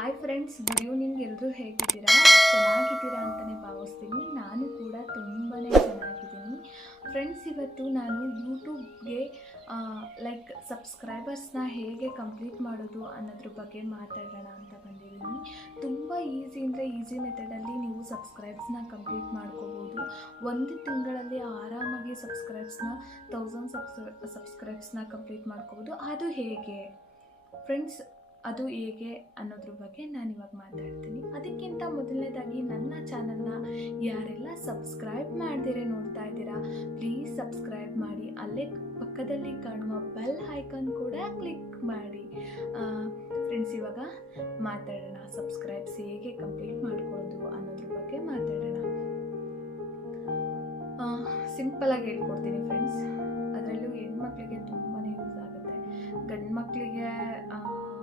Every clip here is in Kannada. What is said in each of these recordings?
ಹಾಯ್ ಫ್ರೆಂಡ್ಸ್ ಗುಡ್ ಈವ್ನಿಂಗ್ ಎಲ್ಲರೂ ಹೇಗಿದ್ದೀರಾ? ಚೆನ್ನಾಗಿದ್ದೀರಾ ಅಂತಲೇ ಭಾವಿಸ್ತೀನಿ. ನಾನು ಕೂಡ ತುಂಬಾ ಚೆನ್ನಾಗಿದ್ದೀನಿ. ಫ್ರೆಂಡ್ಸ್ ಇವತ್ತು ನಾನು ಯೂಟ್ಯೂಬ್ಗೆ ಲೈಕ್ ಸಬ್ಸ್ಕ್ರೈಬರ್ಸ್ನ ಹೇಗೆ ಕಂಪ್ಲೀಟ್ ಮಾಡೋದು ಅನ್ನೋದ್ರ ಬಗ್ಗೆ ಮಾತಾಡೋಣ ಅಂತ ಬಂದಿದ್ದೀನಿ. ತುಂಬ ಈಸಿ ಅಂದರೆ ಈಸಿ ಮೆಥಡಲ್ಲಿ ನೀವು ಸಬ್ಸ್ಕ್ರೈಬ್ಸ್ನ ಕಂಪ್ಲೀಟ್ ಮಾಡ್ಕೋಬೋದು. ಒಂದು ತಿಂಗಳಲ್ಲಿ ಆರಾಮಾಗಿ ಸಬ್ಸ್ಕ್ರೈಬ್ಸ್ನ ತೌಸಂಡ್ ಸಬ್ಸ್ ಸಬ್ಸ್ಕ್ರೈಬ್ಸ್ನ ಕಂಪ್ಲೀಟ್ ಮಾಡ್ಕೋಬೋದು. ಅದು ಹೇಗೆ? ಫ್ರೆಂಡ್ಸ್ ಅದು ಹೇಗೆ ಅನ್ನೋದ್ರ ಬಗ್ಗೆ ನಾನು ಇವಾಗ ಮಾತಾಡ್ತೀನಿ. ಅದಕ್ಕಿಂತ ಮೊದಲನೇದಾಗಿ ನನ್ನ ಚಾನಲ್ನ ಯಾರೆಲ್ಲ ಸಬ್ಸ್ಕ್ರೈಬ್ ಮಾಡ್ದಿರೇ ನೋಡ್ತಾ ಇದ್ದೀರಾ, ಪ್ಲೀಸ್ ಸಬ್ಸ್ಕ್ರೈಬ್ ಮಾಡಿ. ಅಲ್ಲೇ ಪಕ್ಕದಲ್ಲಿ ಕಾಣುವ ಬೆಲ್ ಐಕಾನ್ ಕೂಡ ಕ್ಲಿಕ್ ಮಾಡಿ. ಫ್ರೆಂಡ್ಸ್, ಇವಾಗ ಮಾತಾಡೋಣ. ಸಬ್ಸ್ಕ್ರೈಬ್ಸ್ ಹೇಗೆ ಕಂಪ್ಲೀಟ್ ಮಾಡ್ಕೊಳ್ಳೋದು ಅನ್ನೋದ್ರ ಬಗ್ಗೆ ಮಾತಾಡೋಣ. ಸಿಂಪಲಾಗಿ ಹೇಳ್ಕೊಡ್ತೀನಿ ಫ್ರೆಂಡ್ಸ್. ಅದರಲ್ಲೂ ಹೆಣ್ಮಕ್ಳಿಗೆ ತುಂಬಾ ಯೂಸ್ ಆಗುತ್ತೆ. ಗಂಡು ಮಕ್ಕಳಿಗೆ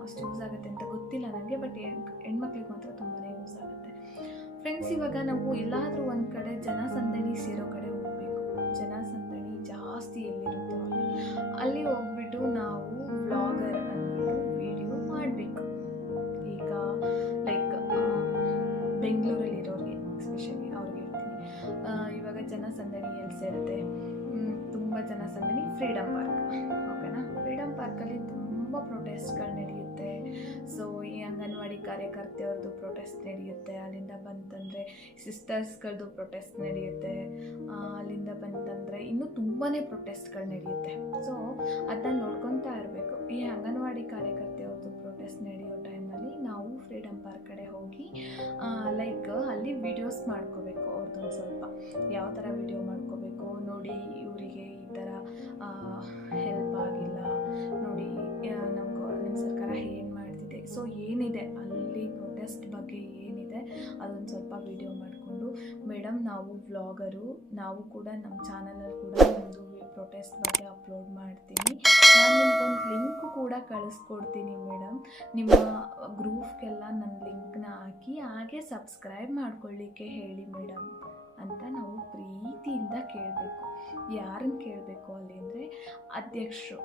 ಅಷ್ಟು ಯೂಸ್ ಆಗುತ್ತೆ ಅಂತ ಗೊತ್ತಿಲ್ಲ ನನಗೆ ಬಟ್ ಹೆಣ್ಮಕ್ಳಿಗೆ ಮಾತ್ರ ತುಂಬಾ ಯೂಸ್ ಆಗುತ್ತೆ. ಫ್ರೆಂಡ್ಸ್ ಇವಾಗ ನಾವು ಎಲ್ಲಾದರೂ ಒಂದು ಕಡೆ ಜನಸಂದಣಿ ಸೇರೋ ಕಡೆ ಹೋಗಬೇಕು. ಜನಸಂದಣಿ ಜಾಸ್ತಿ ಎಲ್ಲಿರುತ್ತೋ ಅಲ್ಲಿ. ಅಲ್ಲಿ ಹೋಗ್ಬಿಟ್ಟು ನಾವು ವ್ಲಾಗರ್ ಅಂದ್ಬಿಟ್ಟು ವಿಡಿಯೋ ಮಾಡಬೇಕು. ಈಗ ಲೈಕ್ ಬೆಂಗಳೂರಲ್ಲಿರೋರಿಗೆ ಎಸ್ಪೆಷಲಿ ಅವ್ರಿಗೆ ಹೇಳ್ತೀನಿ. ಇವಾಗ ಜನಸಂದಣಿ ಎಲ್ಲಿ ಸೇರುತ್ತೆ? ತುಂಬ ಜನಸಂದಣಿ ಫ್ರೀಡಮ್ ಪಾರ್ಕ್. ಓಕೆನಾ? ಫ್ರೀಡಮ್ ಪಾರ್ಕಲ್ಲಿ ತುಂಬ ಪ್ರೊಟೆಸ್ಟ್ಗಳು ನಡೆಯುತ್ತೆ ಅಂಗನವಾಡಿ ಕಾರ್ಯಕರ್ತೆಯವ್ರದ್ದು ಪ್ರೊಟೆಸ್ಟ್ ನಡೆಯುತ್ತೆ. ಅಲ್ಲಿಂದ ಬಂತಂದರೆ ಸಿಸ್ಟರ್ಸ್ಗಳದ್ದು ಪ್ರೊಟೆಸ್ಟ್ ನಡೆಯುತ್ತೆ. ಅಲ್ಲಿಂದ ಬಂತಂದರೆ ಇನ್ನೂ ತುಂಬಾ ಪ್ರೊಟೆಸ್ಟ್ಗಳು ನಡೆಯುತ್ತೆ. ಸೊ ಅದನ್ನ ನೋಡ್ಕೊತಾ ಇರಬೇಕು. ಈ ಅಂಗನವಾಡಿ ಕಾರ್ಯಕರ್ತೆಯವ್ರದ್ದು ಪ್ರೊಟೆಸ್ಟ್ ನಡೆಯೋ ಟೈಮಲ್ಲಿ ನಾವು ಫ್ರೀಡಮ್ ಪಾರ್ಕ್ ಕಡೆ ಹೋಗಿ ಲೈಕ್ ಅಲ್ಲಿ ವಿಡಿಯೋಸ್ ಮಾಡ್ಕೋಬೇಕು ಅವ್ರದ್ದೊಂದು ಸ್ವಲ್ಪ. ಯಾವ ಥರ ವಿಡಿಯೋ ಮಾಡ್ಕೋಬೇಕು? ನೋಡಿ ಇವರಿಗೆ ಈ ಥರ ನಾವು ವ್ಲಾಗರು, ನಾವು ಕೂಡ ನಮ್ಮ ಚಾನಲಲ್ಲಿ ಕೂಡ ಒಂದು ಪ್ರೊಟೆಸ್ಟ್ ಬಗ್ಗೆ ಅಪ್ಲೋಡ್ ಮಾಡ್ತೀನಿ. ನಾನು ನಿಮ್ಗೊಂದು ಲಿಂಕ್ ಕೂಡ ಕಳಿಸ್ಕೊಡ್ತೀನಿ ಮೇಡಮ್ ನಿಮ್ಮ ಗ್ರೂಫ್ಗೆಲ್ಲ ನನ್ನ ಲಿಂಕ್ನ ಹಾಕಿ ಹಾಗೆ ಸಬ್ಸ್ಕ್ರೈಬ್ ಮಾಡ್ಕೊಳ್ಳಿಕ್ಕೆ ಹೇಳಿ ಮೇಡಮ್ ಅಂತ ನಾವು ಪ್ರೀತಿಯಿಂದ ಕೇಳಬೇಕು. ಯಾರನ್ನು ಕೇಳಬೇಕು ಅಲ್ಲಿ ಅಂದರೆ ಅಧ್ಯಕ್ಷರು.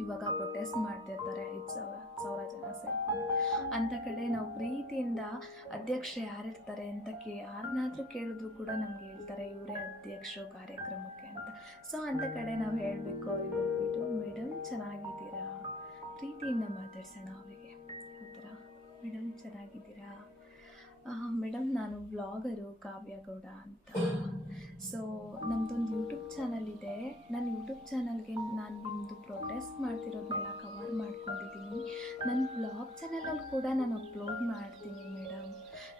ಇವಾಗ ಪ್ರೊಟೆಸ್ಟ್ ಮಾಡ್ತಿರ್ತಾರೆ ಐದು ಸಾವಿರ ಸಾವಿರ ಜನ ಸೇರ್ಕೊಂಡು. ಅಂಥ ಕಡೆ ನಾವು ಪ್ರೀತಿಯಿಂದ ಅಧ್ಯಕ್ಷರು ಯಾರಿರ್ತಾರೆ ಅಂತ ಕೇ ಯಾರನ್ನಾದರೂ ಕೇಳಿದ್ರು ಕೂಡ ನಮ್ಗೆ ಹೇಳ್ತಾರೆ, ಇವರೇ ಅಧ್ಯಕ್ಷರು ಕಾರ್ಯಕ್ರಮಕ್ಕೆ ಅಂತ. ಸೊ ಅಂಥ ಕಡೆ ನಾವು ಹೇಳಬೇಕು ಅವ್ರಿಗೆ ಹೋಗ್ಬಿಟ್ಟು ಮೇಡಮ್ ಚೆನ್ನಾಗಿದ್ದೀರಾ? ಪ್ರೀತಿಯಿಂದ ಮಾತಾಡ್ಸೋಣ ಅವರಿಗೆ. ಯಾವ ಥರ? ಮೇಡಮ್ ಚೆನ್ನಾಗಿದ್ದೀರಾ? ಮೇಡಮ್ ನಾನು ಬ್ಲಾಗರು ಕಾವ್ಯ ಗೌಡ ಅಂತ. ಸೊ ನಮ್ಮದೊಂದು ಯೂಟ್ಯೂಬ್ ಯೂಟ್ಯೂಬ್ ಚಾನಲ್ಗೆ ನಾನು ನಿಮ್ಮದು ಪ್ರೊಟೆಸ್ಟ್ ಮಾಡ್ತಿರೋದನ್ನೆಲ್ಲ ಕವರ್ ಮಾಡ್ಕೊಂಡಿದ್ದೀನಿ. ನನ್ನ ಬ್ಲಾಗ್ ಚಾನಲಲ್ಲಿ ಕೂಡ ನಾನು ಅಪ್ಲೋಡ್ ಮಾಡ್ತೀನಿ ಮೇಡಮ್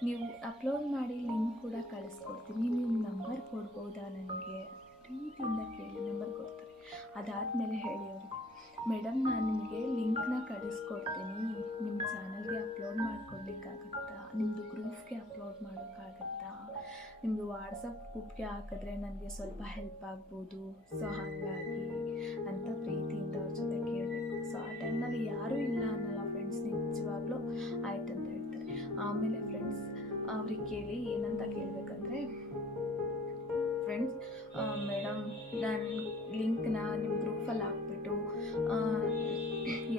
ನೀವು ಅಪ್ಲೋಡ್ ಮಾಡಿ ಲಿಂಕ್ ಕೂಡ ಕಳಿಸ್ಕೊಡ್ತೀನಿ. ನಿಮ್ಮ ನಂಬರ್ ಕೊಡ್ಬೋದಾ ನನಗೆ? ಪ್ರೀತಿಯಿಂದ ಕೇಳಿ ನಂಬರ್ ಕೊಡ್ತಾರೆ. ಅದಾದಮೇಲೆ ಹೇಳಿ ಅವರು ಮೇಡಮ್ ನಾನು ನಿಮಗೆ ಲಿಂಕ್ನ ಕಳಿಸ್ಕೊಡ್ತೀನಿ. ನಿಮ್ಮ ಚಾನಲ್ಗೆ ಅಪ್ಲೋಡ್ ಮಾಡ್ಕೊಡ್ಲಿಕ್ಕಾಗತ್ತಾ? ನಿಮ್ಮದು ಗ್ರೂಪ್ಗೆ ಅಪ್ಲೋಡ್ ಮಾಡೋಕ್ಕಾಗತ್ತಾ? ನಿಮ್ಮದು ವಾಟ್ಸಪ್ ಗ್ರೂಪ್ಗೆ ಹಾಕಿದ್ರೆ ನನಗೆ ಸ್ವಲ್ಪ ಹೆಲ್ಪ್ ಆಗ್ಬೋದು. ಸೊ ಹಾಗಾಗಿ ಅಂತ ಪ್ರೀತಿಯಿಂದ ಅವ್ರ ಜೊತೆ ಕೇಳಬೇಕು. ಸೊ ಆ ಟೈಮ್ನಲ್ಲಿ ಯಾರೂ ಇಲ್ಲ ಅನ್ನಲ್ಲ ಫ್ರೆಂಡ್ಸ್ ನಿಜವಾಗ್ಲೂ ಆಯ್ತು ಅಂತ ಹೇಳ್ತಾರೆ. ಆಮೇಲೆ ಫ್ರೆಂಡ್ಸ್ ಅವ್ರಿಗೆ ಕೇಳಿ ಏನಂತ ಕೇಳಬೇಕಂದ್ರೆ ಫ್ರೆಂಡ್ಸ್ ಮೇಡಮ್ ನಾನು ಲಿಂಕ್ನ ನಿಮ್ಮ ಗ್ರೂಪಲ್ಲಿ ಹಾಕ್ಬಿಟ್ಟು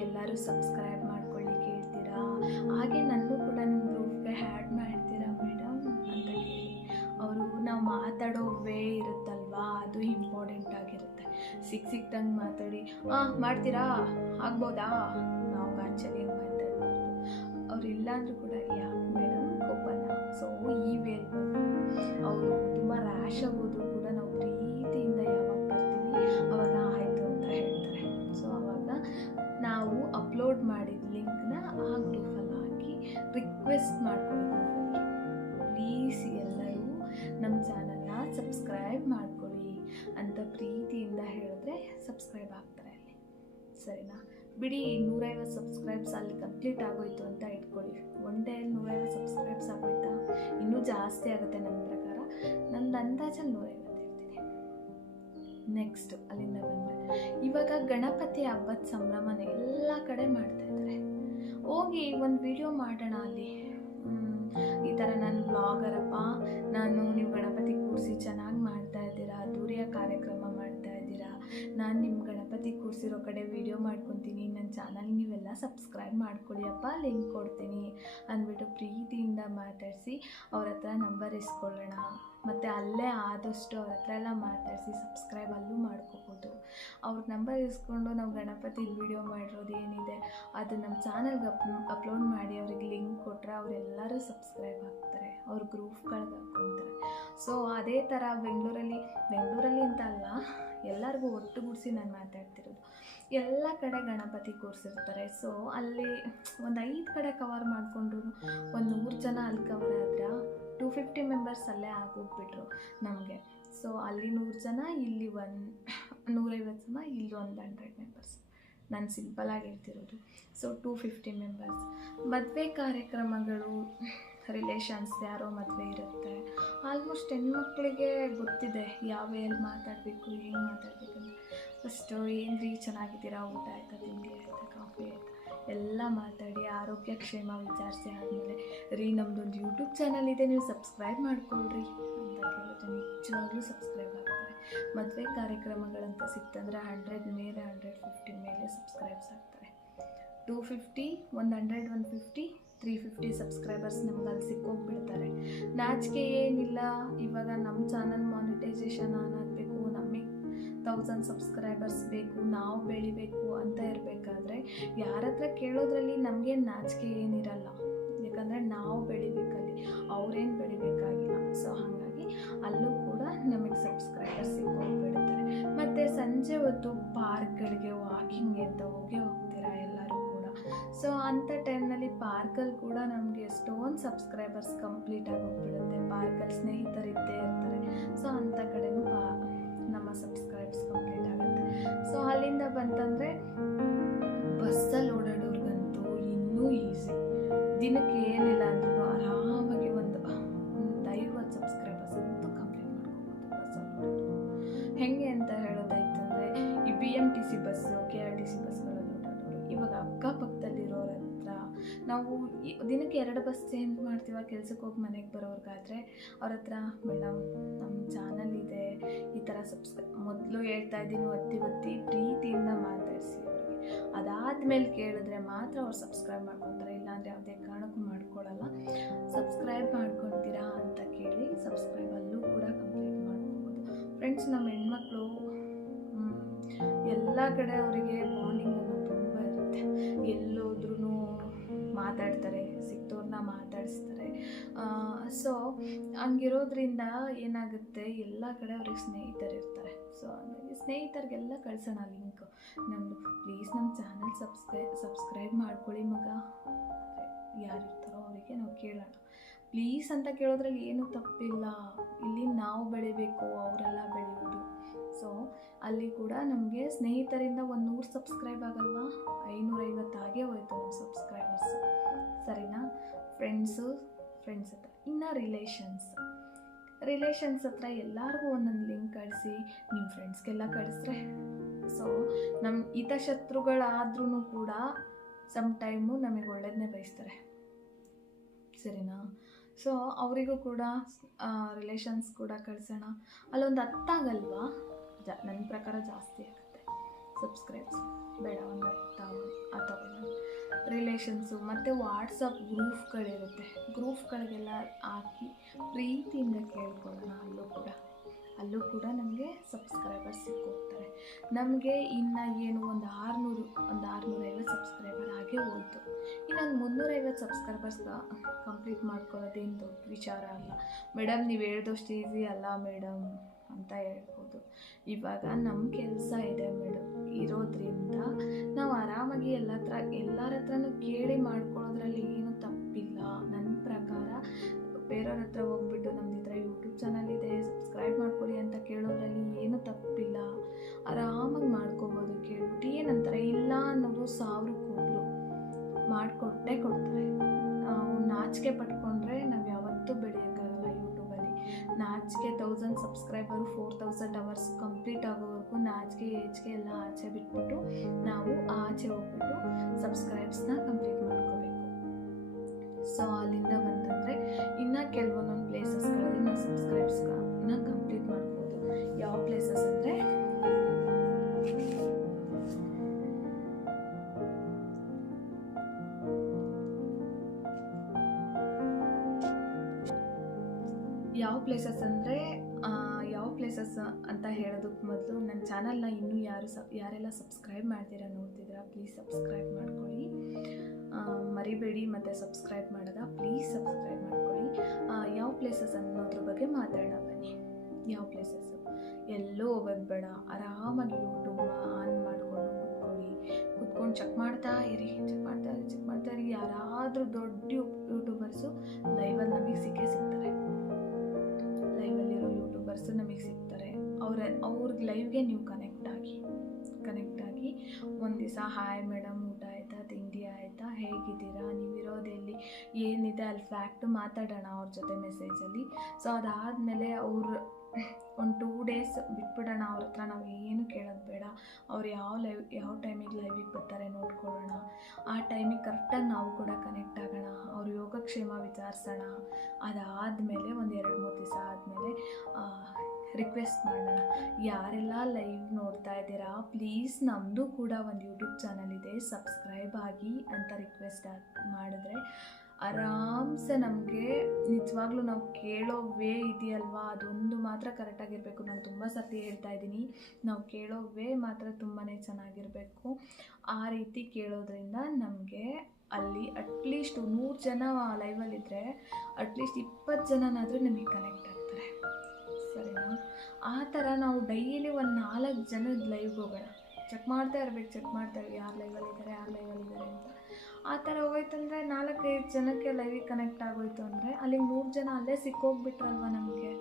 ಎಲ್ಲರೂ ಸಬ್ಸ್ಕ್ರೈಬ್ ಮಾಡ್ಕೊಳ್ಳಿ ಕೇಳ್ತೀರಾ ಹಾಗೆ ನನ್ನೂ ಕೂಡ ನಿಮ್ಮ ಗ್ರೂಪ್ಗೆ ಹ್ಯಾಡ್ ಮಾಡ್ತೀರಾ ನಾವು ಮಾತಾಡೋ ವೇ ಇರುತ್ತಲ್ವಾ? ಅದು ಇಂಪಾರ್ಟೆಂಟ್ ಆಗಿರುತ್ತೆ. ಸಿಕ್ ಸಿಕ್ದಂಗೆ ಮಾತಾಡಿ ಹಾಂ ಮಾಡ್ತೀರಾ? ಆಗ್ಬೋದಾ? ನಾವು ಗಾಂಚಲಿ ಮಾತಾಡ್ಬಾರ್ದು. ಅವ್ರು ಇಲ್ಲ ಕೂಡ ಯಾಕೆ ಮೇಡಮ್, ಕೋಪನ? ಸೊ ಈ ವೇ ಅವರು ತುಂಬ ರ್ಯಾಶ್ ಆಗೋದು ಕೂಡ ನಾವು ಪ್ರೀತಿಯಿಂದ ಯಾವಾಗ ಬರ್ತೀವಿ, ಅವಾಗ ಆಯಿತು ಅಂತ ಹೇಳ್ತಾರೆ. ಸೊ ಅವಾಗ ನಾವು ಅಪ್ಲೋಡ್ ಮಾಡಿದ ಲಿಂಕ್ನ ಆ ಗ್ರೂಪಲ್ಲಿ ಹಾಕಿ ರಿಕ್ವೆಸ್ಟ್ ಮಾಡ್ಕೊಳ್ಳಿ ಪ್ಲೀಸ್ ಚಾನಲ್ನ ಸಬ್ಸ್ಕ್ರೈಬ್ ಮಾಡ್ಕೊಳ್ಳಿ ಅಂತ ಪ್ರೀತಿಯಿಂದ ಹೇಳಿದ್ರೆ ಸಬ್ಸ್ಕ್ರೈಬ್ ಆಗ್ತಾರೆ ಅಲ್ಲಿ. ಸರಿನಾ? ಬಿಡಿ, ನೂರೈವತ್ತು ಸಬ್ಸ್ಕ್ರೈಬ್ಸ್ ಅಲ್ಲಿ ಕಂಪ್ಲೀಟ್ ಆಗೋಯ್ತು ಅಂತ ಇಟ್ಕೊಳ್ಳಿ. ಒನ್ ಡೇ ನೂರೈವತ್ತು ಸಬ್ಸ್ಕ್ರೈಬ್ಸ್ ಆಗೋಯ್ತಾ? ಇನ್ನೂ ಜಾಸ್ತಿ ಆಗುತ್ತೆ ನನ್ನ ಪ್ರಕಾರ. ನಂದು ಅಂದಾಜಲ್ಲಿ ನೂರೈವತ್ತು ಇರ್ತೀನಿ. ನೆಕ್ಸ್ಟ್ ಅಲ್ಲಿಂದ ಬಂದರೆ. ಇವಾಗ ಗಣಪತಿ ಹಬ್ಬದ ಸಂಭ್ರಮನ ಎಲ್ಲ ಕಡೆ ಮಾಡ್ತಾ ಇದ್ದಾರೆ. ಹೋಗಿ ಒಂದು ವಿಡಿಯೋ ಮಾಡೋಣ ಅಲ್ಲಿ. ಈ ಥರ ನಾನು ಬ್ಲಾಗರಪ್ಪ ಗಣಪತಿ ಕೂರಿಸಿರೋ ಕಡೆ ವಿಡಿಯೋ ಮಾಡ್ಕೊತೀನಿ. ನನ್ನ ಚಾನಲ್ ನೀವೆಲ್ಲ ಸಬ್ಸ್ಕ್ರೈಬ್ ಮಾಡ್ಕೊಳ್ಳಿ ಅಪ್ಪ. ಲಿಂಕ್ ಕೊಡ್ತೀನಿ ಅಂದ್ಬಿಟ್ಟು ಪ್ರೀತಿಯಿಂದ ಮಾತಾಡಿಸಿ. ಅವ್ರ ಹತ್ರ ನಂಬರ್ ಇಸ್ಕೊಳ್ಳೋಣ. ಮತ್ತು ಅಲ್ಲೇ ಆದಷ್ಟು ಅವ್ರ ಹತ್ರ ಎಲ್ಲ ಮಾತಾಡಿಸಿ ಸಬ್ಸ್ಕ್ರೈಬ್ ಅಲ್ಲೂ ಮಾಡ್ಕೋಬೋದು. ಅವ್ರ ನಂಬರ್ ಇಸ್ಕೊಂಡು ನಾವು ಗಣಪತಿ ವಿಡಿಯೋ ಮಾಡಿರೋದು ಏನಿದೆ, ಅದು ನಮ್ಮ ಚಾನಲ್ಗೆ ಅಪ್ ಅಪ್ಲೋಡ್ ಮಾಡಿ ಅವ್ರಿಗೆ ಲಿಂಕ್ ಕೊಟ್ಟರೆ ಅವರೆಲ್ಲರೂ ಸಬ್ಸ್ಕ್ರೈಬ್ ಆಗ್ತಾರೆ, ಅವ್ರ ಗ್ರೂಪ್ಗಳಿಗೆ ಹಾಕ್ಕೊತಾರೆ ಸೊ ಅದೇ ಥರ ಬೆಂಗಳೂರಲ್ಲಿ ಬೆಂಗಳೂರಲ್ಲಿ ಅಂತ ಅಲ್ಲ, ಎಲ್ಲರಿಗೂ ಒಟ್ಟುಗೂಡಿಸಿ ನಾನು ಮಾತಾಡ್ತಿರೋದು. ಎಲ್ಲ ಕಡೆ ಗಣಪತಿ ಕೂರಿಸಿರ್ತಾರೆ. ಸೊ ಅಲ್ಲಿ ಒಂದು ಐದು ಕಡೆ ಕವರ್ ಮಾಡಿಕೊಂಡ್ರು, ಒಂದು ನೂರು ಜನ ಅಲ್ಲಿ ಕವರ್ ಆದ್ರೆ ಟೂ ಫಿಫ್ಟಿ ಮೆಂಬರ್ಸ್ ಅಲ್ಲೇ ಆಗೋಗ್ಬಿಟ್ರು ನಮಗೆ. ಸೊ ಅಲ್ಲಿ ನೂರು ಜನ, ಇಲ್ಲಿ ಒಂದು ನೂರೈವತ್ತು ಜನ, ಇಲ್ಲಿ ಒಂದು ಹಂಡ್ರೆಡ್ ಮೆಂಬರ್ಸ್ ನಾನು ಸಿಂಪಲಾಗಿ ಹೇಳ್ತಿರೋದು. ಸೊ ಟೂ ಫಿಫ್ಟಿ ಮೆಂಬರ್ಸ್ ಮದುವೆ ಕಾರ್ಯಕ್ರಮಗಳು ರಿಲೇಷನ್ಸ್ ಯಾರೋ ಮದುವೆ ಇರುತ್ತೆ. ಆಲ್ಮೋಸ್ಟ್ ಹೆಣ್ಮಕ್ಳಿಗೆ ಗೊತ್ತಿದೆ ಯಾವ ಎಲ್ಲಿ ಮಾತಾಡಬೇಕು, ಏನು ಮಾತಾಡಬೇಕು ಅಂತ. ಫಸ್ಟು ಏನು ರೀ ಚೆನ್ನಾಗಿದ್ದೀರಾ? ಊಟ ಆಯಿತಾ, ತಿಂಡಿ ಆಯಿತಾ, ಕಾಫಿ ಆಯಿತಾ? ಎಲ್ಲ ಮಾತಾಡಿ, ಆರೋಗ್ಯ ಕ್ಷೇಮ ವಿಚಾರಿಸಿ ಆದಮೇಲೆ ರೀ ನಮ್ಮದೊಂದು ಯೂಟ್ಯೂಬ್ ಚಾನಲ್ ಇದೆ, ನೀವು ಸಬ್ಸ್ಕ್ರೈಬ್ ಮಾಡ್ಕೊಳ್ರಿ ಅಂತ ಕೇಳಿದ್ರೆ ನಿಜವಾಗ್ಲೂ ಸಬ್ಸ್ಕ್ರೈಬ್ ಆಗ್ತಾರೆ. ಮದುವೆ ಕಾರ್ಯಕ್ರಮಗಳಂತ ಸಿಕ್ತಂದ್ರೆ ಹಂಡ್ರೆಡ್ ಮೇಲೆ ಹಂಡ್ರೆಡ್ ಫಿಫ್ಟಿ ಮೇಲೆ ಸಬ್ಸ್ಕ್ರೈಬ್ಸ್ ಆಗ್ತಾರೆ. ಟೂ ಫಿಫ್ಟಿ ಒಂದು hundred one fifty three fifty subscribers ನಮ್ಗೆ ಅಲ್ಲಿ ಸಿಕ್ಕೋಗ್ಬಿಡ್ತಾರೆ. ನಾಚಿಕೆ ಏನಿಲ್ಲ, ಇವಾಗ ನಮ್ಮ channel monetisation on thousand subscribers ಬೇಕು, ನಾವು ಬೆಳಿಬೇಕು ಅಂತ ಇರಬೇಕಾದ್ರೆ ಯಾರ ಹತ್ರ ಕೇಳೋದ್ರಲ್ಲಿ ನಮಗೆ ನಾಚಿಕೆ ಏನಿರಲ್ಲ. ಯಾಕಂದರೆ ನಾವು ಬೆಳಿಬೇಕಲ್ಲಿ, ಅವ್ರೇನು ಬೆಳಿಬೇಕಾಗಿಲ್ಲ. ಸೊ ಹಾಗಾಗಿ ಅಲ್ಲೂ ಕೂಡ ನಮಗೆ ಸಬ್ಸ್ಕ್ರೈಬರ್ಸ್ ಸಿಕ್ಕೋಗ್ಬಿಡ್ತಾರೆ ಮತ್ತು ಸಂಜೆ ಹೊತ್ತು ಪಾರ್ಕ್ಗಳಿಗೆ ವಾಕಿಂಗ್ ಅಂತ ಹೋಗಿ ಹೋಗ್ತೀರಾ ಎಲ್ಲರೂ ಕೂಡ. ಸೊ ಅಂಥ ಟೈಮ್ನಲ್ಲಿ ಪಾರ್ಕಲ್ಲಿ ಕೂಡ ನಮಗೆ ಎಷ್ಟೊಂದು ಸಬ್ಸ್ಕ್ರೈಬರ್ಸ್ ಕಂಪ್ಲೀಟ್ ಹೋಗ್ಬಿಡುತ್ತೆ. ಪಾರ್ಕಲ್ಲಿ ಸ್ನೇಹಿತರಿದ್ದೇ ಇರ್ತಾರೆ. ಸೊ ಅಂಥ ಕಡೆಯೂ ಪಾ ನಮ್ಮ ಸಬ್ಸ್ಕ್ರೈಬ್ಸ್ ಕಂಪ್ಲೀಟ್ ಆಗುತ್ತೆ. ಸೊ ಅಲ್ಲಿಂದ ಬಂತಂದರೆ, ಬಸ್ಸಲ್ಲಿ ಓಡಾಡೋರ್ಗಂತೂ ಇನ್ನೂ ಈಸಿ ದಿನಕ್ಕೆ ಏನಿಲ್ಲ ಅಂದ್ರೂ ಆರಾಮಾಗಿ ಒಂದು ಒಂದು ಐವತ್ತು ಸಬ್ಸ್ಕ್ರೈಬರ್ಸ್ ಅಂತೂ ಕಂಪ್ಲೀಟ್ ಮಾಡ್ಕೋಬೋದು ಬಸ್ಸಲ್ಲಿ ಹೆಂಗೆ ಅಂತ ಹೇಳೋದಾಯ್ತಂದರೆ, ಈ B M T C bus ಅಕ್ಕಪಕ್ಕದಲ್ಲಿರೋರ ಹತ್ರ ನಾವು ದಿನಕ್ಕೆ ಎರಡು ಬಸ್ ಚೇಂಜ್ ಮಾಡ್ತೀವ ಕೆಲ್ಸಕ್ಕೆ ಹೋಗಿ ಮನೆಗೆ ಬರೋರ್ಗಾದ್ರೆ ಅವ್ರ ಹತ್ರ ಮೇಡಮ್ ನಮ್ಮ ಚಾನಲ್ ಇದೆ, ಈ ಥರ ಸಬ್ಸ್ಕ್ರೈ ಮೊದಲು ಹೇಳ್ತಾ ಇದ್ದೀನಿ, ಒತ್ತಿ ಒತ್ತಿ ಪ್ರೀತಿಯಿಂದ ಮಾತಾಡಿಸಿ ಅವ್ರಿಗೆ. ಅದಾದಮೇಲೆ ಕೇಳಿದ್ರೆ ಮಾತ್ರ ಅವ್ರು ಸಬ್ಸ್ಕ್ರೈಬ್ ಮಾಡ್ಕೊತಾರೆ, ಇಲ್ಲಾಂದರೆ ಯಾವುದೇ ಕಾರಣಕ್ಕೂ ಮಾಡ್ಕೊಳ್ಳಲ್ಲ ಸಬ್ಸ್ಕ್ರೈಬ್ ಮಾಡ್ಕೊತೀರಾ ಅಂತ ಕೇಳಿ ಸಬ್ಸ್ಕ್ರೈಬ್ ಅಲ್ಲೂ ಕೂಡ ಕಂಪ್ಲೀಟ್ ಮಾಡ್ಕೋಬೋದು. ಫ್ರೆಂಡ್ಸ್ ನಮ್ಮ ಹೆಣ್ಮಕ್ಳು ಎಲ್ಲ ಕಡೆ ಅವರಿಗೆ ಬಾಂಡಿಂಗ್ ಹಂಗಿರೋದ್ರಿಂದ ಏನಾಗುತ್ತೆ, ಎಲ್ಲ ಕಡೆ ಅವ್ರಿಗೆ ಸ್ನೇಹಿತರು ಇರ್ತಾರೆ ಸೊ ಹಂಗಾಗಿ ಸ್ನೇಹಿತರಿಗೆಲ್ಲ ಕಳ್ಸೋಣ ಲಿಂಕ್ ನಮ್ಮದು ಪ್ಲೀಸ್ ನಮ್ಮ ಚಾನಲ್ ಸಬ್ಸ್ಕ್ರೈ ಸಬ್ಸ್ಕ್ರೈಬ್ ಮಾಡ್ಕೊಳ್ಳಿ ಮಗ. ಯಾರಿರ್ತಾರೋ ಅವರಿಗೆ ನಾವು ಕೇಳೋಣ. ಪ್ಲೀಸ್ ಅಂತ ಕೇಳೋದ್ರಲ್ಲಿ ಏನೂ ತಪ್ಪಿಲ್ಲ. ಇಲ್ಲಿ ನಾವು ಬೆಳಿಬೇಕು, ಅವರೆಲ್ಲ ಬೆಳೆಯೋದು ಸೊ ಅಲ್ಲಿ ಕೂಡ ನಮಗೆ ಸ್ನೇಹಿತರಿಂದ ಒಂದು ನೂರು ಸಬ್ಸ್ಕ್ರೈಬ್ ಆಗಲ್ವಾ? ಐನೂರೈವತ್ತು ಆಗೇ ಹೋಯ್ತು ನಮ್ಮ ಸಬ್ಸ್ಕ್ರೈಬರ್ಸ್ ಸರಿನಾ? ಫ್ರೆಂಡ್ಸು ಫ್ರೆಂಡ್ಸ್ ಹತ್ರ ಇನ್ನು ರಿಲೇಷನ್ಸ್ ರಿಲೇಷನ್ಸ್ ಹತ್ರ ಎಲ್ಲರಿಗೂ ಒಂದೊಂದು ಲಿಂಕ್ ಕಳಿಸಿ ನಿಮ್ಮ ಫ್ರೆಂಡ್ಸ್ಗೆಲ್ಲ ಕಳಿಸ್ರೆ. ಸೊ ನಮ್ಮ ಹಿತಶತ್ರುಗಳಾದ್ರೂ ಕೂಡ ಸಮ್ ಟೈಮು ನಮಗೆ ಒಳ್ಳೇದನ್ನೇ ಬಯಸ್ತಾರೆ. ಸರಿನಾ? ಸೊ ಅವರಿಗೂ ಕೂಡ ರಿಲೇಷನ್ಸ್ ಕೂಡ ಕಳಿಸೋಣ. ಅಲ್ಲೊಂದು ಹತ್ತಾಗಲ್ವಾ ಜ ನನ್ನ ಪ್ರಕಾರ ಜಾಸ್ತಿ ಆಗುತ್ತೆ. ಸಬ್ಸ್ಕ್ರೈಬ್ಸ್ ಬೇಡ, ಒಂದು ರಿಲೇಷನ್ಸು ಮತ್ತು ವಾಟ್ಸಪ್ ಗ್ರೂಫ್ಗಳಿರುತ್ತೆ ಗ್ರೂಫ್ಗಳಿಗೆಲ್ಲ ಹಾಕಿ ಪ್ರೀತಿಯಿಂದ ಕೇಳ್ಕೊಳ್ಳೋಣ ಅಲ್ಲೂ ಕೂಡ. ಅಲ್ಲೂ ಕೂಡ ನಮಗೆ ಸಬ್ಸ್ಕ್ರೈಬರ್ಸ್ ಸಿಕ್ಕೋಗ್ತಾರೆ. ನಮಗೆ ಇನ್ನು ಏನು ಒಂದು ಆರುನೂರು, ಒಂದು ಆರುನೂರೈವತ್ತು ಸಬ್ಸ್ಕ್ರೈಬರ್ ಆಗೇ ಹೋಯ್ತು. ಇನ್ನೊಂದು ಮುನ್ನೂರೈವತ್ತು ಸಬ್ಸ್ಕ್ರೈಬರ್ಸ್ ಕಂಪ್ಲೀಟ್ ಮಾಡ್ಕೊಳ್ಳೋದೇನು ದೊಡ್ಡ ವಿಚಾರ ಅಲ್ಲ. ಮೇಡಮ್ ನೀವು ಹೇಳ್ದಷ್ಟು ಈಸಿ ಅಲ್ಲ ಮೇಡಮ್ ಅಂತ ಹೇಳ್ಬೋದು. ಇವಾಗ ನಮ್ಮ ಕೆಲಸ ಇದೆ ಮೇಡಮ್ ಇರೋದ್ರಿಂದ ನಾವು ಆರಾಮಾಗಿ ಎಲ್ಲ ಹತ್ರ ಎಲ್ಲರ ಹತ್ರನೂ ಕೇಳಿ ಮಾಡ್ಕೊಳ್ಳೋದ್ರಲ್ಲಿ ಏನು ತಪ್ಪಿಲ್ಲ. ನನ್ನ ಪ್ರಕಾರ ಬೇರೆಯವ್ರ ಹತ್ರ ಹೋಗ್ಬಿಟ್ಟು ನಮ್ದು ಥರ ಯೂಟ್ಯೂಬ್ ಚಾನಲ್ ಇದೆ, ಸಬ್ಸ್ಕ್ರೈಬ್ ಮಾಡ್ಕೊಳ್ಳಿ ಅಂತ ಕೇಳೋದ್ರಲ್ಲಿ ಏನು ತಪ್ಪಿಲ್ಲ. ಆರಾಮಾಗಿ ಮಾಡ್ಕೋಬೋದು ಕೇಳ್ಬಿಟ್ಟು. ಏನಂತಾರೆ? ಇಲ್ಲ ಅನ್ನೋದು ಸಾವಿರಕ್ಕೊಬ್ರು ಮಾಡಿಕೊಟ್ಟೇ ಕೊಡ್ತಾರೆ. ನಾವು ನಾಚಿಕೆ ಪಟ್ಕೊಂಡ್ರೆ ನಾವು ಯಾವತ್ತೂ ಯೂಟ್ಯೂಬಲ್ಲಿ ನಾಚಿಕೆ thousand subscriber four thousand hours complete ಆಗೋವರೆಗೂ ನಾಚಿಕೆ, ಏಜ್ಗೆ ಎಲ್ಲ ಆಚೆ ಬಿಟ್ಬಿಟ್ಟು ನಾವು ಆಚೆ ಹೋಗ್ಬಿಟ್ಟು ಸಬ್ಸ್ಕ್ರೈಬ್ಸ್ನ ಕಂಪ್ಲೀಟ್ ಮಾಡ್ಕೋಬೇಕು. ಸೊ ಅಲ್ಲಿಂದ ಬಂತಂದರೆ ಇನ್ನು ಕೆಲವೊಂದೊಂದು ಪ್ಲೇಸಸ್ಗಳಲ್ಲಿ ನಾವು ಸಬ್ಸ್ಕ್ರೈಬ್ಸ್ನ ಕಂಪ್ಲೀಟ್ ಮಾಡ್ಬೋದು. ಯಾವ ಪ್ಲೇಸಸ್ ಅಂದರೆ ಪ್ಲೇಸಸ್ ಅಂದರೆ ಯಾವ ಪ್ಲೇಸಸ್ ಅಂತ ಹೇಳೋದಕ್ಕೆ ಮೊದಲು ನನ್ನ ಚಾನಲ್ನ ಇನ್ನೂ ಯಾರು ಸಬ್ ಯಾರೆಲ್ಲ ಸಬ್ಸ್ಕ್ರೈಬ್ ಮಾಡ್ತೀರಾ ನೋಡ್ತಿದ್ದೀರಾ ಪ್ಲೀಸ್ ಸಬ್ಸ್ಕ್ರೈಬ್ ಮಾಡ್ಕೊಳ್ಳಿ. ಮರಿಬೇಡಿ ಮತ್ತು ಸಬ್ಸ್ಕ್ರೈಬ್ ಮಾಡೋದ ಪ್ಲೀಸ್ ಸಬ್ಸ್ಕ್ರೈಬ್ ಮಾಡ್ಕೊಳ್ಳಿ. ಯಾವ ಪ್ಲೇಸಸ್ ಅನ್ನೋದ್ರ ಬಗ್ಗೆ ಮಾತಾಡೋಣ ಬನ್ನಿ. ಯಾವ ಪ್ಲೇಸಸ್ಸು ಎಲ್ಲೋ ಹೋಗೋದು ಬೇಡ ಆರಾಮಾಗಿ ಯೂಟ್ಯೂಬ್ನ ಆನ್ ಮಾಡಿಕೊಂಡು ಕೂತ್ಕೊಳ್ಳಿ. ಕುತ್ಕೊಂಡು ಚೆಕ್ ಮಾಡ್ತಾ ಇರಿ ಚೆಕ್ ಮಾಡ್ತಾ ಇರಿ ಚೆಕ್ ಮಾಡ್ತಾ ಇರಿ. ಯಾರಾದರೂ ದೊಡ್ಡ ಯೂಟ್ಯೂಬರ್ಸು ಲೈವಲ್ಲಿ ನಮಗೆ ಸಿಕ್ಕೇ ಸಿಗ್ತಾರೆ. ಅವ್ರ ಅವ್ರಿಗೆ ಲೈವ್ಗೆ ನೀವು ಕನೆಕ್ಟ್ ಆಗಿ ಕನೆಕ್ಟ್ ಆಗಿ ಒಂದು ದಿವಸ ಹಾಯ್ ಮೇಡಮ್ ಊಟ ಆಯಿತಾ? ತಿಂಡಿ ಆಯಿತಾ? ಹೇಗಿದ್ದೀರಾ? ನೀವಿರೋದೆಲ್ಲಿ ಏನಿದೆ? ಅಲ್ಲಿ ಫ್ಯಾಕ್ಟ್ ಮಾತಾಡೋಣ ಅವ್ರ ಜೊತೆ ಮೆಸೇಜಲ್ಲಿ ಸೊ ಅದಾದಮೇಲೆ ಅವ್ರು ಒಂದು ಟೂ ಡೇಸ್ ಬಿಟ್ಬಿಡೋಣ, ಅವ್ರ ಹತ್ರ ನಾವು ಏನು ಕೇಳೋದು ಬೇಡ. ಅವ್ರು ಯಾವ ಲೈವ್ ಯಾವ ಟೈಮಿಗೆ ಲೈವಿಗೆ ಬರ್ತಾರೆ ನೋಡ್ಕೊಳ್ಳೋಣ. ಆ ಟೈಮಿಗೆ ಕರೆಕ್ಟಾಗಿ ನಾವು ಕೂಡ ಕನೆಕ್ಟ್ ಆಗೋಣ. ಅವ್ರ ಯೋಗಕ್ಷೇಮ ವಿಚಾರಿಸೋಣ. ಅದಾದಮೇಲೆ ಒಂದು ಎರಡು ಮೂರು ರಿಕ್ವೆಸ್ಟ್ ಮಾಡೋಣ. ಯಾರೆಲ್ಲ ಲೈವ್ ನೋಡ್ತಾ ಇದ್ದೀರಾ ಪ್ಲೀಸ್ ನಮ್ಮದು ಕೂಡ ಒಂದು ಯೂಟ್ಯೂಬ್ ಚಾನಲ್ ಇದೆ. ಸಬ್ಸ್ಕ್ರೈಬ್ ಆಗಿ ಅಂತ ರಿಕ್ವೆಸ್ಟ್ ಮಾಡಿದ್ರೆ ಆರಾಮ್ಸೆ ನಮಗೆ ನಿಜವಾಗ್ಲೂ ನಾವು ಕೇಳೋ ವೇ ಇದೆಯಲ್ವಾ? ಅದೊಂದು ಮಾತ್ರ ಕರೆಕ್ಟಾಗಿರಬೇಕು ನಾನು ತುಂಬ ಸರ್ತಿ ಹೇಳ್ತಾ ಇದ್ದೀನಿ, ನಾವು ಕೇಳೋ ವೇ ಮಾತ್ರ ತುಂಬಾ ಚೆನ್ನಾಗಿರಬೇಕು. ಆ ರೀತಿ ಕೇಳೋದ್ರಿಂದ ನಮಗೆ ಅಲ್ಲಿ ಅಟ್ಲೀಸ್ಟ್ ನೂರು ಜನ ಲೈವಲ್ಲಿದ್ದರೆ ಅಟ್ಲೀಸ್ಟ್ ಇಪ್ಪತ್ತು ಜನನಾದರೂ ನಮಗೆ ಕನೆಕ್ಟ್ ಆಗ್ತಾರೆ. ಸರಿನಾ? ಆ ಥರ ನಾವು ಡೈಲಿ ಒಂದು ನಾಲ್ಕು ಜನದ ಲೈವ್ಗೆ ಹೋಗೋಣ. ಚೆಕ್ ಮಾಡ್ತಾ ಇರ್ಬೇಕು ಚೆಕ್ ಮಾಡ್ತಾ ಇರ್ಬೇಕು. ಯಾರು ಲೈವಲ್ಲಿದ್ದಾರೆ ಯಾರು ಲೈವಲ್ಲಿದ್ದಾರೆ ಅಂತ. ಆ ಥರ ಹೋಯ್ತಂದರೆ ನಾಲ್ಕೈದು ಜನಕ್ಕೆ ಲೈವಿಗೆ ಕನೆಕ್ಟ್ ಆಗೋಯ್ತು ಅಂದರೆ ಅಲ್ಲಿ ಮೂರು ಜನ ಅಲ್ಲೇ ಸಿಕ್ಕೋಗ್ಬಿಟ್ರಲ್ವ ನಮಗೆ?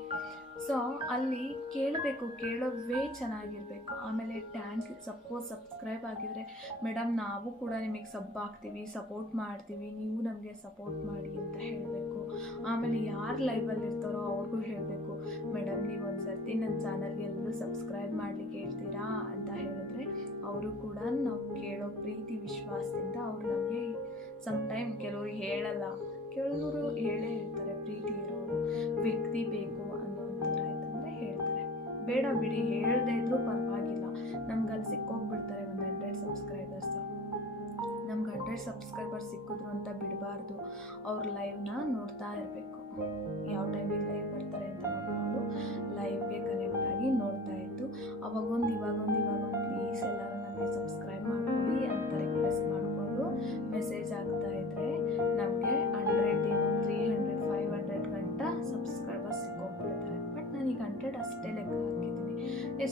ಸೊ ಅಲ್ಲಿ ಕೇಳಬೇಕು ಕೇಳೋ ವೇ ಚೆನ್ನಾಗಿರಬೇಕು. ಆಮೇಲೆ ಟ್ಯಾಂಕ್ ಸಪೋಸ್ ಸಬ್ಸ್ಕ್ರೈಬ್ ಆಗಿದರೆ ಮೇಡಮ್ ನಾವು ಕೂಡ ನಿಮಗೆ ಸಬ್ ಹಾಕ್ತೀವಿ ಸಪೋರ್ಟ್ ಮಾಡ್ತೀವಿ, ನೀವು ನಮಗೆ ಸಪೋರ್ಟ್ ಮಾಡಿ ಅಂತ ಹೇಳಬೇಕು. ಆಮೇಲೆ ಯಾರು ಲೈವಲ್ಲಿ ಇರ್ತಾರೋ ಅವ್ರಿಗೂ ಹೇಳಬೇಕು. ಮೇಡಮ್ ನೀವು ಒಂದು ಸರ್ತಿ ನನ್ನ ಚಾನಲ್ಗೆ ಎಲ್ಲರೂ ಸಬ್ಸ್ಕ್ರೈಬ್ ಮಾಡಲಿಕ್ಕೆ ಹೇಳ್ತೀರಾ? ಅಂತ ಹೇಳಿದ್ರೆ ಅವರು ಕೂಡ ನಾವು ಕೇಳೋ ಪ್ರೀತಿ, ವಿಶ್ವಾಸದಿಂದ ಅವ್ರು ನಮಗೆ ಸಮಟೈಮ್ ಕೆಲವರು ಹೇಳಲ್ಲ. ಕೆಲವರು ಹೇಳೇ ಇರ್ತಾರೆ, ಪ್ರೀತಿ ಇರೋರು, ವ್ಯಕ್ತಿ ಬೇಕು ಅನ್ನೋ ಥರ ಆಯ್ತಂದರೆ ಹೇಳ್ತಾರೆ. ಬೇಡ ಬಿಡಿ, ಹೇಳದೇ ಇದ್ರೂ ಪರವಾಗಿಲ್ಲ. ನಮ್ಗೆ ಅಲ್ಲಿ ಸಿಕ್ಕೋಗ್ಬಿಡ್ತಾರೆ ಒಂದು ಹಂಡ್ರೆಡ್ ಸಬ್ಸ್ಕ್ರೈಬರ್ಸ್ ನಮ್ಗೆ ಹಂಡ್ರೆಡ್ ಸಬ್ಸ್ಕ್ರೈಬರ್ಸ್ ಸಿಕ್ಕಿದ್ರು ಅಂತ ಬಿಡಬಾರ್ದು. ಅವ್ರ ಲೈವ್ನ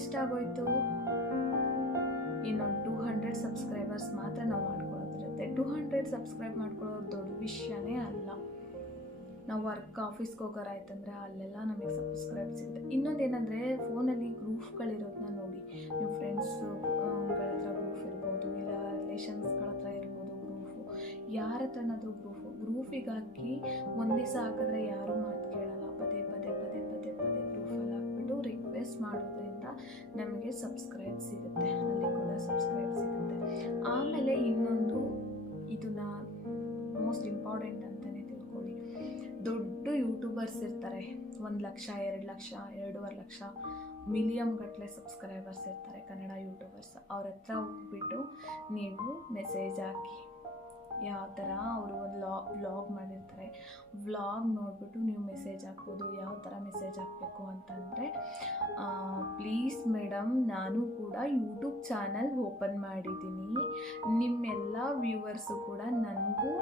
ಎಷ್ಟಾಗೋಯ್ತು ಇನ್ನೊಂದು ಟೂ ಹಂಡ್ರೆಡ್ ಸಬ್ಸ್ಕ್ರೈಬರ್ಸ್ ಮಾತ್ರ ನಾವು ಮಾಡ್ಕೊಳ್ಳೋದಿರುತ್ತೆ ಟೂ ಹಂಡ್ರೆಡ್ ಸಬ್ಸ್ಕ್ರೈಬ್ ಮಾಡ್ಕೊಳ್ಳೋದು ದೊಡ್ಡ ವಿಷಯನೇ ಅಲ್ಲ. ನಾವು ವರ್ಕ್ ಆಫೀಸ್ಗೆ ಹೋಗೋರಾಯ್ತಂದರೆ ಅಲ್ಲೆಲ್ಲ ನಮಗೆ ಸಬ್ಸ್ಕ್ರೈಬ್ ಸಿಗುತ್ತೆ. ಇನ್ನೊಂದೇನೆಂದರೆ ಫೋನಲ್ಲಿ ಗ್ರೂಪ್ಗಳಿರೋದನ್ನ ನೋಡಿ. ನಿಮ್ಮ ಫ್ರೆಂಡ್ಸ್ಗಳ ಹತ್ರ ಗ್ರೂಫ್ ಇರ್ಬೋದು, ಇಲ್ಲ ರಿಲೇಷನ್ಸ್ಗಳ ಹತ್ರ ಇರ್ಬೋದು ಗ್ರೂಫು ಯಾರ ಹತ್ರನಾದರೂ ಗ್ರೂಫು ಗ್ರೂಫಿಗೆ ಹಾಕಿ ಹಾಕಿದ್ರೆ ಯಾರೂ ಮಾತು ಕೇಳಲ್ಲ. ಪದೇ ಪದೇ ಪದೇ ಪದೇ ಪದೇ ಗ್ರೂಫಲ್ಲಿ ಹಾಕ್ಬಿಟ್ಟು ರಿಕ್ವೆಸ್ಟ್ ಮಾಡೋದ್ರಿಂದ ನಮಗೆ ಸಬ್ಸ್ಕ್ರೈಬ್ ಸಿಗುತ್ತೆ. ಅಲ್ಲಿ ಕೂಡ ಸಬ್ಸ್ಕ್ರೈಬ್ ಸಿಗುತ್ತೆ. ಆಮೇಲೆ ಇನ್ನೊಂದು ಇದನ್ನ ಮೋಸ್ಟ್ ಇಂಪಾರ್ಟೆಂಟ್ ಅಂತಲೇ ತಿಳ್ಕೊಳ್ಳಿ. ದೊಡ್ಡ ಯೂಟ್ಯೂಬರ್ಸ್ ಇರ್ತಾರೆ. ಒಂದು ಲಕ್ಷ, ಎರಡು ಲಕ್ಷ, ಎರಡೂವರೆ ಲಕ್ಷ ಮಿಲಿಯಮ್ ಗಟ್ಟಲೆ ಸಬ್ಸ್ಕ್ರೈಬರ್ಸ್ ಇರ್ತಾರೆ ಕನ್ನಡ ಯೂಟ್ಯೂಬರ್ಸ್ ಅವ್ರ ಹತ್ರ ಹೋಗ್ಬಿಟ್ಟು ನೀವು ಮೆಸೇಜ್ ಹಾಕಿ. ಯಾವ ಥರ ಅವರು ಒಂದು ಲಾ ವ್ಲಾಗ್ ಮಾಡಿರ್ತಾರೆ. ವ್ಲಾಗ್ ನೋಡಿಬಿಟ್ಟು ನೀವು ಮೆಸೇಜ್ ಹಾಕ್ಬೋದು, ಯಾವ ಥರ ಮೆಸೇಜ್ ಹಾಕಬೇಕು ಅಂತಂದರೆ ಪ್ಲೀಸ್ ಮೇಡಮ್ ನಾನು ಕೂಡ ಯೂಟ್ಯೂಬ್ ಚಾನಲ್ ಓಪನ್ ಮಾಡಿದ್ದೀನಿ. ನಿಮ್ಮೆಲ್ಲ ವ್ಯೂವರ್ಸು ಕೂಡ ನನಗೂ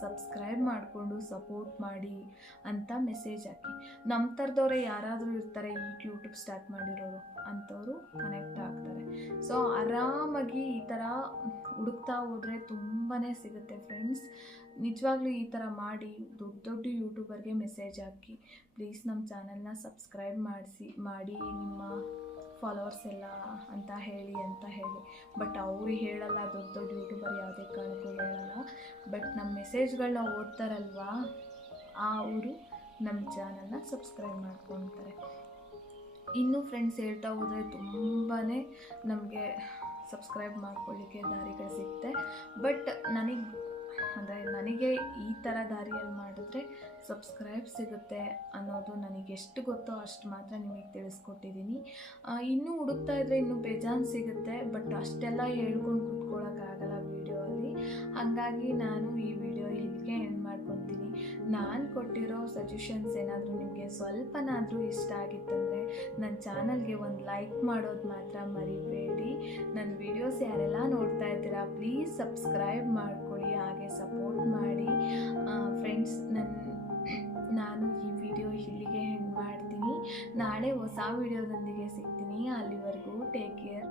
ಸಬ್ಸ್ಕ್ರೈಬ್ ಮಾಡಿಕೊಂಡು ಸಪೋರ್ಟ್ ಮಾಡಿ ಅಂತ ಮೆಸೇಜ್ ಹಾಕಿ. ನಮ್ಮ ಥರದವ್ರೆ ಯಾರಾದರೂ ಇರ್ತಾರೆ ಈಗ ಯೂಟ್ಯೂಬ್ ಸ್ಟಾರ್ಟ್ ಮಾಡಿರೋರು ಅಂಥವರು ಕನೆಕ್ಟ್ ಆಗ್ತಾರೆ. ಸೊ ಆರಾಮಾಗಿ ಈ ಥರ ಹುಡುಕ್ತಾ ಹೋದರೆ ತುಂಬಾ ಸಿಗುತ್ತೆ ಫ್ರೆಂಡ್ಸ್ ನಿಜವಾಗ್ಲೂ ಈ ಥರ ಮಾಡಿ ದೊಡ್ಡ ದೊಡ್ಡ ಯೂಟ್ಯೂಬರ್ಗೆ ಮೆಸೇಜ್ ಹಾಕಿ, ಪ್ಲೀಸ್ ನಮ್ಮ ಚಾನಲ್ನ ಸಬ್ಸ್ಕ್ರೈಬ್ ಮಾಡಿಸಿ, ಮಾಡಿ ನಿಮ್ಮ ಫಾಲೋವರ್ಸ್ ಎಲ್ಲ ಅಂತ ಹೇಳಿ ಅಂತ ಹೇಳಿ. ಬಟ್ ಅವರು ಹೇಳಲ್ಲ, ದೊಡ್ಡ ದೊಡ್ಡ ಯೂಟ್ಯೂಬರ್ ಯಾವುದೇ ಕಾರಣಕ್ಕೂ ಹೇಳಲ್ಲ. ಬಟ್ ನಮ್ಮ ಮೆಸೇಜ್ಗಳನ್ನ ಓದ್ತಾರಲ್ವಾ, ಆ ಅವರು ನಮ್ಮ ಚಾನಲ್ನ ಸಬ್ಸ್ಕ್ರೈಬ್ ಮಾಡ್ಕೊತಾರೆ. ಇನ್ನೂ ಫ್ರೆಂಡ್ಸ್ ಹೇಳ್ತಾ ಹೋದರೆ ತುಂಬಾ ನಮಗೆ ಸಬ್ಸ್ಕ್ರೈಬ್ ಮಾಡ್ಕೊಳ್ಳಿಕ್ಕೆ ದಾರಿಗಳು ಸಿಗುತ್ತೆ ಬಟ್ ನನಗೆ ಅಂದರೆ ನನಗೆ ಈ ಥರ ದಾರಿಯಲ್ಲಿ ಮಾಡಿದ್ರೆ ಸಬ್ಸ್ಕ್ರೈಬ್ ಸಿಗುತ್ತೆ ಅನ್ನೋದು ನನಗೆ ಎಷ್ಟು ಗೊತ್ತೋ ಅಷ್ಟು ಮಾತ್ರ ನಿಮಗೆ ತಿಳಿಸ್ಕೊಟ್ಟಿದ್ದೀನಿ. ಇನ್ನೂ ಹುಡುಕ್ತಾ ಇದ್ದರೆ ಇನ್ನೂ ಬೇಜಾನ್ ಸಿಗುತ್ತೆ ಬಟ್ ಅಷ್ಟೆಲ್ಲ ಹೇಳ್ಕೊಂಡು ಕೂತ್ಕೊಳ್ಳೋಕ್ಕಾಗಲ್ಲ ವೀಡಿಯೋ ಅಲ್ಲಿ ಹಾಗಾಗಿ ನಾನು ಈ ವಿಡಿಯೋ ಇಲ್ಲಿಗೆ ಎಂಡ್ ಮಾಡ್ಕೊತೀನಿ ನಾನು ಕೊಟ್ಟಿರೋ ಸಜೆಷನ್ಸ್ ಏನಾದರೂ ನಿಮಗೆ ಸ್ವಲ್ಪನಾದರೂ ಇಷ್ಟ ಆಗಿತ್ತಂದರೆ ನನ್ನ ಚಾನಲ್ಗೆ ಒಂದು ಲೈಕ್ ಮಾಡೋದು ಮಾತ್ರ ಮರಿಬೇಡಿ. ನನ್ನ ವಿಡಿಯೋಸ್ ಯಾರೆಲ್ಲ ನೋಡ್ತಾ ಇದ್ದೀರಾ ಪ್ಲೀಸ್ ಸಬ್ಸ್ಕ್ರೈಬ್ ಮಾಡ್ಕೊಳ್ಳಿ, ಹಾಗೆ ಸಪೋರ್ಟ್ ಮಾಡಿ. ಫ್ರೆಂಡ್ಸ್ ನನ್ನ ನಾನು ಈ ವಿಡಿಯೋ ಇಲ್ಲಿಗೆ ಎಂಡ್ ಮಾಡ್ತೀನಿ. ನಾಳೆ ಹೊಸ ವಿಡಿಯೋದೊಂದಿಗೆ ಸಿಗ್ತೀನಿ. ಅಲ್ಲಿವರೆಗೂ ಟೇಕ್ ಕೇರ್